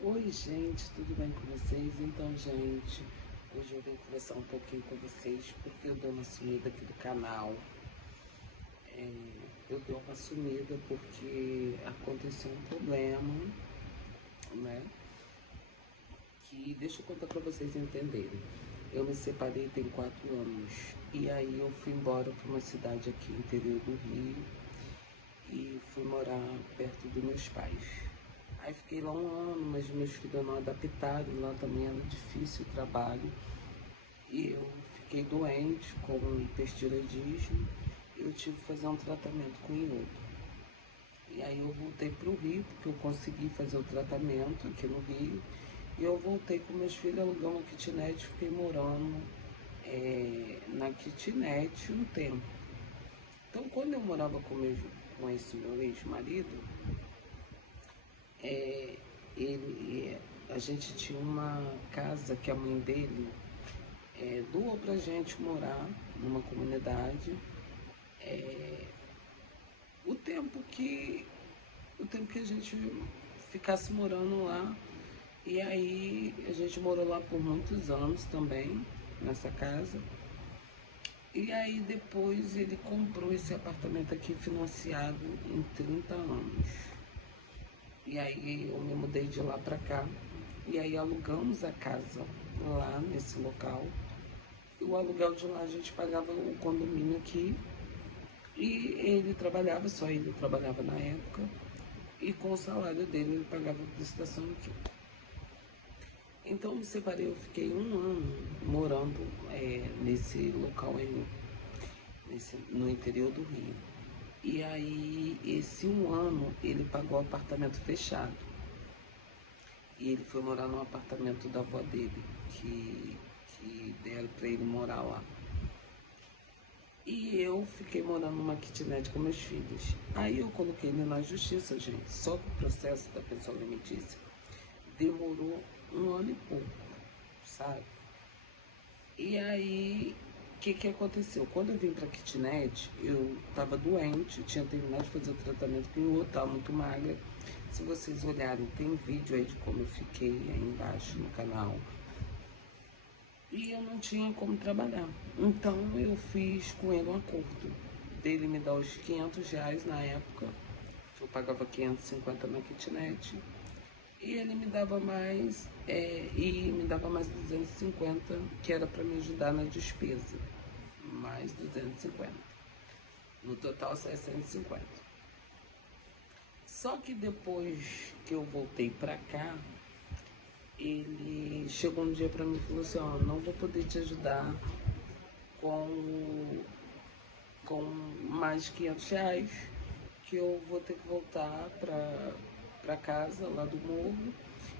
Oi, gente, tudo bem com vocês? Então, gente, hoje eu vim conversar um pouquinho com vocês porque eu dou uma sumida aqui do canal. Eu dei uma sumida porque aconteceu um problema, né? Que deixa eu contar pra vocês entenderem. Eu me separei tem 4 anos e aí eu fui embora para uma cidade aqui interior do Rio e fui morar perto dos meus pais. Aí fiquei lá um ano, mas meus filhos não adaptaram, lá também era difícil o trabalho. E eu fiquei doente com hipertireoidismo e eu tive que fazer um tratamento com iodo. E aí eu voltei para o Rio, porque eu consegui fazer o tratamento aqui no Rio. E eu voltei com meus filhos, alugamos uma kitnet, fiquei morando na kitnet um tempo. Então quando eu morava com esse meu ex-marido, a gente tinha uma casa que a mãe dele doou pra gente morar numa comunidade o tempo que o tempo que a gente ficasse morando lá. E aí a gente morou lá por muitos anos também, nessa casa. E aí depois ele comprou esse apartamento aqui financiado em 30 anos. E aí eu me mudei de lá pra cá. E aí alugamos a casa lá nesse local. E o aluguel de lá a gente pagava o condomínio aqui. E ele trabalhava, só ele trabalhava na época. E com o salário dele ele pagava a prestação aqui. Então eu me separei, eu fiquei um ano morando nesse local aí, no interior do Rio. E aí, esse um ano, ele pagou apartamento fechado. E ele foi morar no apartamento da avó dele, que deram pra ele morar lá. E eu fiquei morando numa kitnet com meus filhos. Aí eu coloquei ele na justiça, gente. Só que o processo da pensão alimentícia demorou um ano e pouco, sabe? E aí, o que aconteceu? Quando eu vim pra kitnet, eu tava doente, tinha terminado de fazer o tratamento com o outro, tava muito magra. Se vocês olharem, tem vídeo aí de como eu fiquei aí embaixo no canal. E eu não tinha como trabalhar. Então eu fiz com ele um acordo. Dele me dar os R$ 500 na época, eu pagava 550 na kitnet. E ele me dava mais, e me dava mais 250, que era para me ajudar na despesa. Mais 250. No total, 650. Só que depois que eu voltei para cá, ele chegou um dia para mim e falou assim, ó, não vou poder te ajudar com, com mais R$ 500, que eu vou ter que voltar para casa lá do morro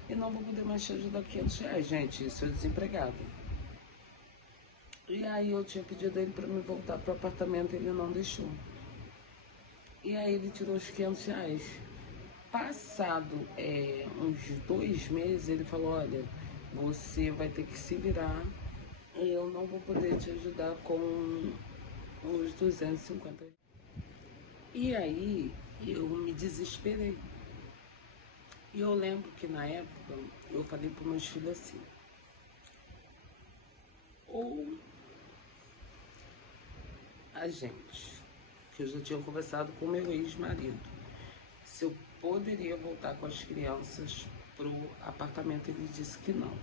e não vou poder mais te ajudar com R$ 500. Gente, isso é desempregado. E aí eu tinha pedido a ele para me voltar pro apartamento, ele não deixou. E aí ele tirou os R$ 500. Passado uns 2 meses, ele falou, olha, você vai ter que se virar, eu não vou poder te ajudar com os 250. E aí eu me desesperei. E eu lembro que na época eu falei para meus filhos assim, ou a gente, que eu já tinha conversado com meu ex-marido, se eu poderia voltar com as crianças pro apartamento, ele disse que não.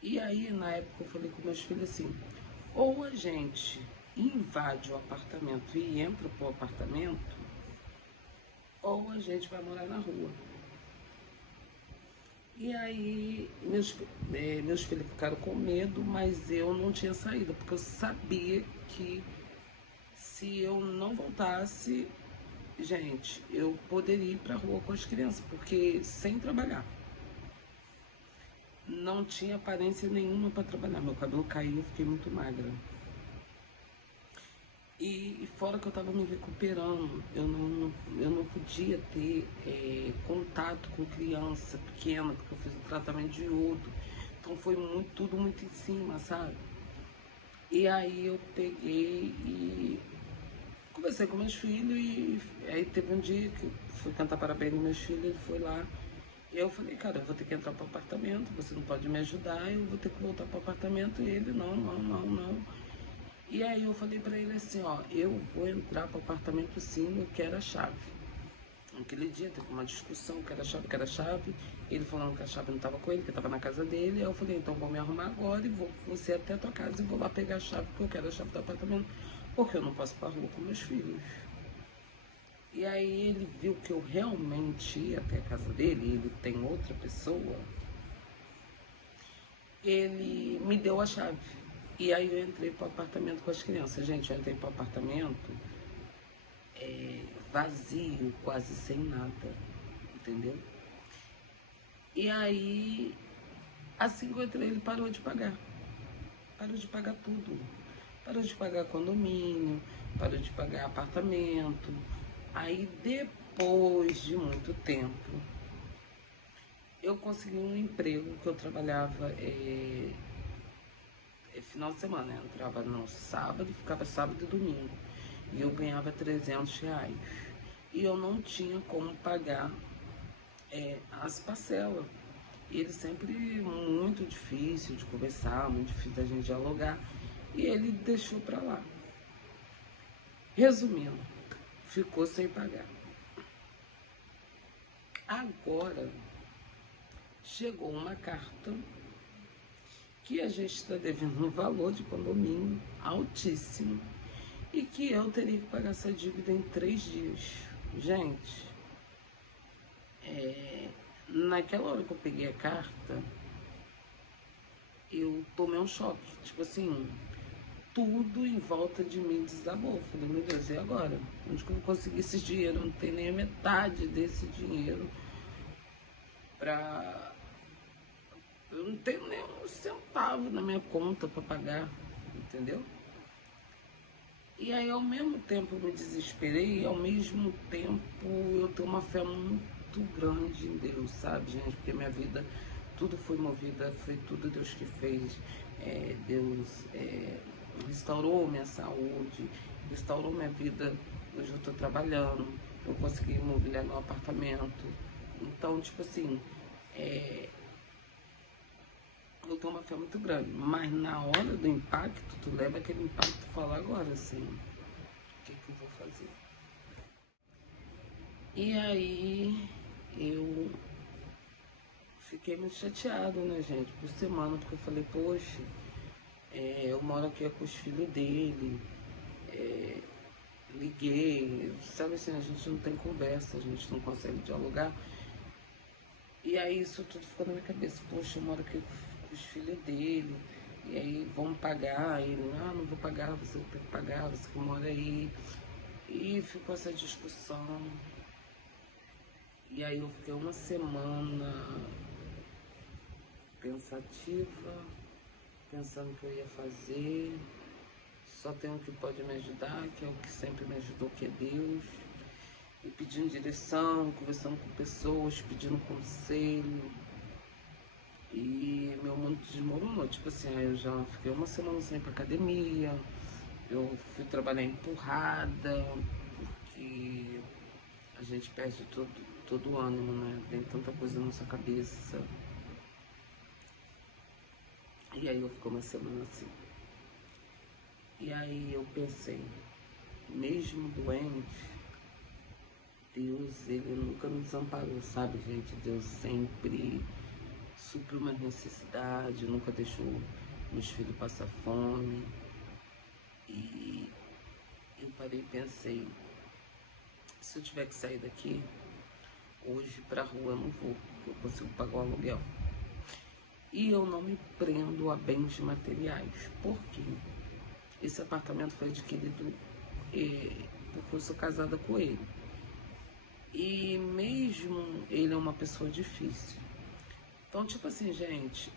E aí, na época, eu falei com meus filhos assim, ou a gente invade o apartamento e entra pro apartamento, ou a gente vai morar na rua. E aí, meus filhos ficaram com medo, mas eu não tinha saída, porque eu sabia que se eu não voltasse, gente, eu poderia ir pra rua com as crianças, porque sem trabalhar. Não tinha aparência nenhuma para trabalhar. Meu cabelo caiu, eu fiquei muito magra. E fora que eu estava me recuperando, eu não podia ter contato com criança pequena, porque eu fiz o tratamento de iodo. Então foi tudo muito em cima, sabe? E aí eu peguei e conversei com meus filhos e aí teve um dia que eu fui cantar parabéns nos meus filhos, ele foi lá E eu falei, cara, eu vou ter que entrar pro apartamento, você não pode me ajudar, eu vou ter que voltar pro apartamento. E ele, não, não, não, não. E aí eu falei pra ele assim, ó, eu vou entrar pro apartamento sim, eu quero a chave. Aquele dia teve uma discussão, que era a chave, que era a chave. Ele falando que a chave não estava com ele, que estava na casa dele. Aí eu falei, então vou me arrumar agora e vou você até a tua casa e vou lá pegar a chave, porque eu quero a chave do apartamento, porque eu não posso ir pra rua com meus filhos. E aí ele viu que eu realmente ia até a casa dele, ele tem outra pessoa, ele me deu a chave. E aí eu entrei pro apartamento com as crianças. Gente, eu entrei pro apartamento vazio, quase sem nada, entendeu? E aí, assim que eu entrei, ele parou de pagar. Parou de pagar tudo. Parou de pagar condomínio, parou de pagar apartamento. Aí, depois de muito tempo, eu consegui um emprego que eu trabalhava final de semana. Eu entrava no sábado, ficava sábado e domingo. E eu ganhava R$ 300. E eu não tinha como pagar as parcelas. E ele sempre muito difícil de conversar, muito difícil da gente dialogar. E ele deixou pra lá. Resumindo, ficou sem pagar. Agora chegou uma carta que a gente está devendo um valor de condomínio altíssimo e que eu teria que pagar essa dívida em 3 dias. Gente, naquela hora que eu peguei a carta, eu tomei um choque. Tipo assim, tudo em volta de mim desabou. Falei, meu Deus, e agora? Onde que eu vou conseguir esse dinheiro? Eu não tenho nem a metade desse dinheiro pra... Eu não tenho nem um centavo na minha conta pra pagar, entendeu? E aí, ao mesmo tempo, eu me desesperei e ao mesmo tempo eu tenho uma fé muito grande em Deus, sabe, gente? Porque minha vida, tudo foi movida, foi tudo Deus que fez. Deus restaurou minha saúde, restaurou minha vida. Hoje eu estou trabalhando, eu consegui imobiliar meu apartamento. Então, tipo assim, eu tenho uma fé muito grande. Mas na hora do impacto, tu leva aquele impacto e fala agora, assim, o que eu vou fazer? E aí eu fiquei muito chateada, né, gente, por semana, porque eu falei, poxa, eu moro aqui com os filhos dele, liguei, sabe assim, a gente não tem conversa, a gente não consegue dialogar. E aí isso tudo ficou na minha cabeça, poxa, eu moro aqui com os filhos dele, e aí vamos pagar, ele, não vou pagar, você tem que pagar, você que mora aí. E ficou essa discussão. E aí eu fiquei uma semana pensativa, pensando o que eu ia fazer. Só tem um que pode me ajudar, que é o que sempre me ajudou, que é Deus. E pedindo direção, conversando com pessoas, pedindo conselho. E meu mundo desmoronou. Tipo assim, aí eu já fiquei uma semana sem ir pra academia. Eu fui trabalhar empurrada, porque a gente perde todo o ânimo, né? Tem tanta coisa na nossa cabeça. E aí eu fiquei uma semana assim. E aí eu pensei, mesmo doente, Deus, ele nunca nos desamparou, sabe, gente? Deus sempre supriu uma necessidade, nunca deixou meus filhos passar fome. E eu parei e pensei, se eu tiver que sair daqui, hoje pra rua eu não vou, porque eu consigo pagar o aluguel. E eu não me prendo a bens materiais. Por quê? Esse apartamento foi adquirido porque eu sou casada com ele. E mesmo ele é uma pessoa difícil. Então, tipo assim, gente,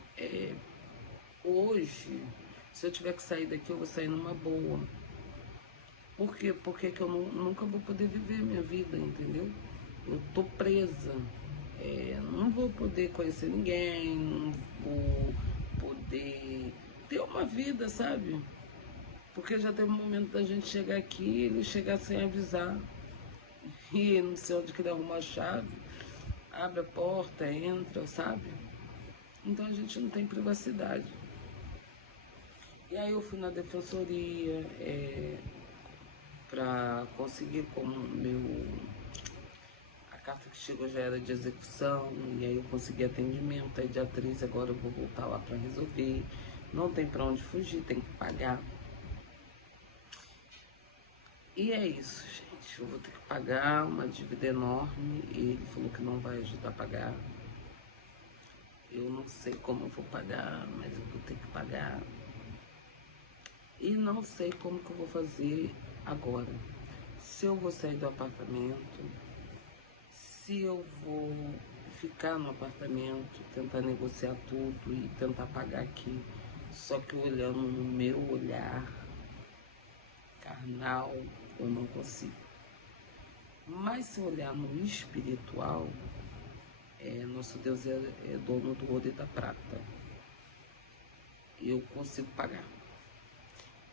hoje, se eu tiver que sair daqui, eu vou sair numa boa. Por quê? Porque que eu nunca vou poder viver minha vida, entendeu? Eu tô presa. Não vou poder conhecer ninguém, não vou poder ter uma vida, sabe? Porque já teve um momento da gente chegar aqui e ele chegar sem avisar. E não sei onde que ele arrumou a chave. abre a porta, entra, sabe? Então a gente não tem privacidade. E aí eu fui na defensoria para conseguir como a carta que chegou já era de execução, e aí eu consegui atendimento, aí dia 13 agora eu vou voltar lá para resolver. Não tem para onde fugir, tem que pagar. E é isso, gente. Eu vou ter que pagar uma dívida enorme e ele falou que não vai ajudar a pagar. Eu não sei como eu vou pagar, mas eu vou ter que pagar. E não sei como que eu vou fazer agora. Se eu vou sair do apartamento, se eu vou ficar no apartamento, tentar negociar tudo e tentar pagar aqui, só que olhando no meu olhar carnal, eu não consigo. Mas se olhar no espiritual, nosso Deus é dono do ouro e da prata. Eu consigo pagar.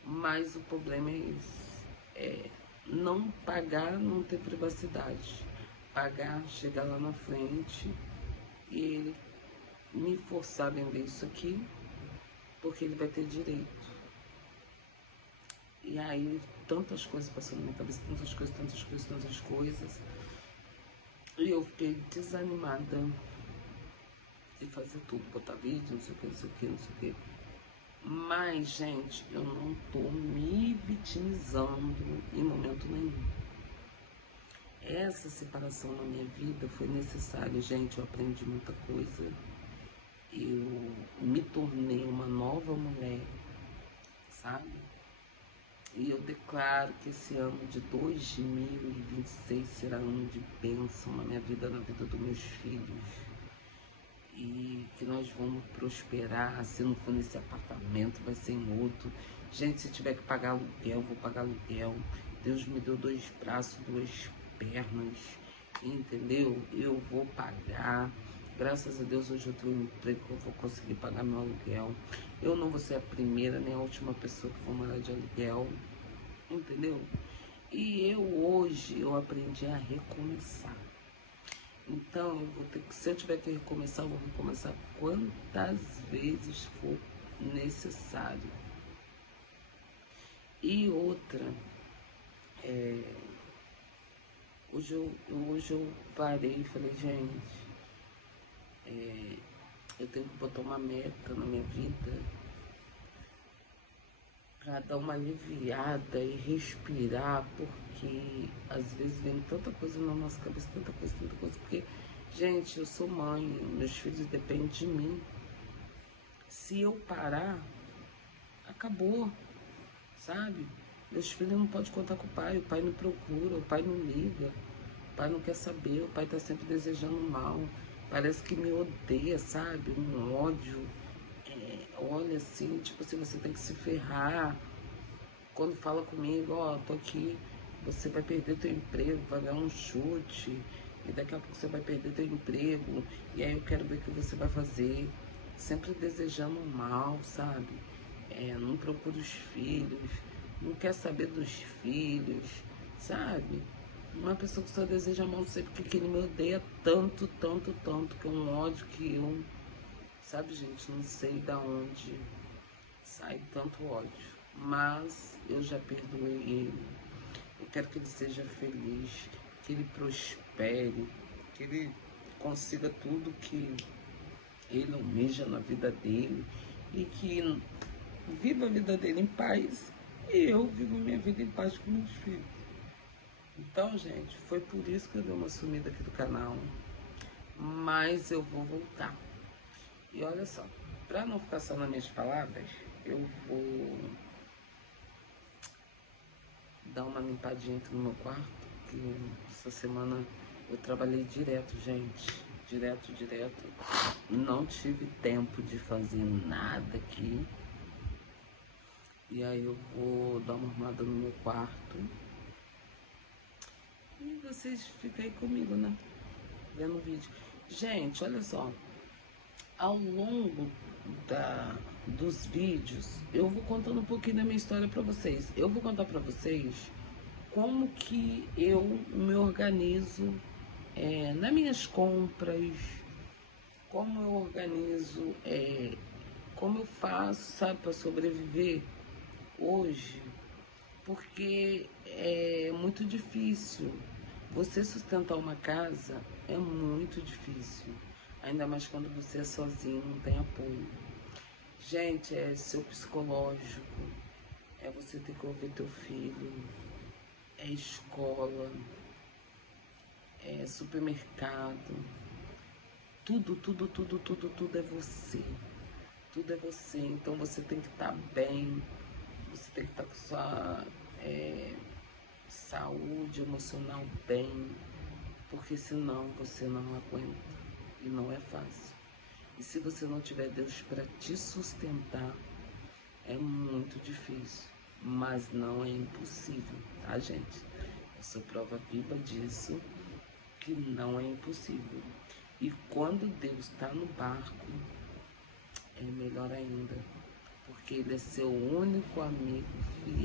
Mas o problema é esse. Não pagar, não ter privacidade. Pagar, chegar lá na frente e ele me forçar a vender isso aqui, porque ele vai ter direito. E aí, tantas coisas passando na minha cabeça, tantas coisas. E eu fiquei desanimada de fazer tudo, botar vídeo, não sei o que. Mas, gente, eu não tô me vitimizando em momento nenhum. Essa separação na minha vida foi necessária, gente. Eu aprendi muita coisa. Eu me tornei uma nova mulher, sabe? E eu declaro que esse ano de 2026 será ano de bênção na minha vida, na vida dos meus filhos. E que nós vamos prosperar. Se não for nesse apartamento, vai ser em outro. Gente, se tiver que pagar aluguel, vou pagar aluguel. Deus me deu 2 braços, 2 pernas, entendeu? Eu vou pagar. Graças a Deus hoje eu tenho um emprego que eu vou conseguir pagar meu aluguel. Eu não vou ser a primeira nem a última pessoa que vou morar de aluguel, entendeu? E hoje eu aprendi a recomeçar. Então eu vou ter que, se eu tiver que recomeçar, eu vou recomeçar quantas vezes for necessário. E outra, hoje eu parei e falei, gente, eu tenho que botar uma meta na minha vida para dar uma aliviada e respirar, porque às vezes vem tanta coisa na nossa cabeça, tanta coisa, porque, gente, eu sou mãe, meus filhos dependem de mim. Se eu parar, acabou, sabe? Meus filhos não podem contar com o pai não procura, o pai não liga, o pai não quer saber, o pai tá sempre desejando mal, parece que me odeia, sabe? Um ódio. Olha assim, tipo assim, você tem que se ferrar. Quando fala comigo, ó, tô aqui, você vai perder teu emprego, vai dar um chute, e daqui a pouco você vai perder teu emprego, e aí eu quero ver o que você vai fazer. Sempre desejando mal, sabe? Não procura os filhos, não quer saber dos filhos, sabe? Uma pessoa que só deseja mal, não sei porque que ele me odeia tanto, que é um ódio que eu, sabe, gente, não sei da onde sai tanto ódio. Mas eu já perdoei ele. Eu quero que ele seja feliz, que ele prospere, que ele consiga tudo que ele almeja na vida dele e que viva a vida dele em paz e eu vivo minha vida em paz com meus filhos. Então, gente, foi por isso que eu dei uma sumida aqui do canal, mas eu vou voltar. E olha só, para não ficar só nas minhas palavras, eu vou dar uma limpadinha aqui no meu quarto, que essa semana eu trabalhei direto, gente. Direto. Não tive tempo de fazer nada aqui. E aí eu vou dar uma arrumada no meu quarto. E vocês ficam aí comigo, né? Vendo o vídeo. Gente, olha só. Ao longo dos vídeos, eu vou contando um pouquinho da minha história pra vocês. Eu vou contar pra vocês como que eu me organizo nas minhas compras, como eu organizo, como eu faço, sabe, para sobreviver hoje, porque é muito difícil. Você sustentar uma casa é muito difícil, ainda mais quando você é sozinho, não tem apoio. Gente, é seu psicológico, é você ter que ouvir teu filho, é escola, é supermercado, tudo é você. Tudo é você, então você tem que estar bem, você tem que estar com sua saúde emocional bem, porque senão você não aguenta e não é fácil. E se você não tiver Deus para te sustentar, é muito difícil, mas não é impossível, tá, gente? Eu sou prova viva disso, que não é impossível. E quando Deus está no barco, é melhor ainda, porque Ele é seu único amigo fiel.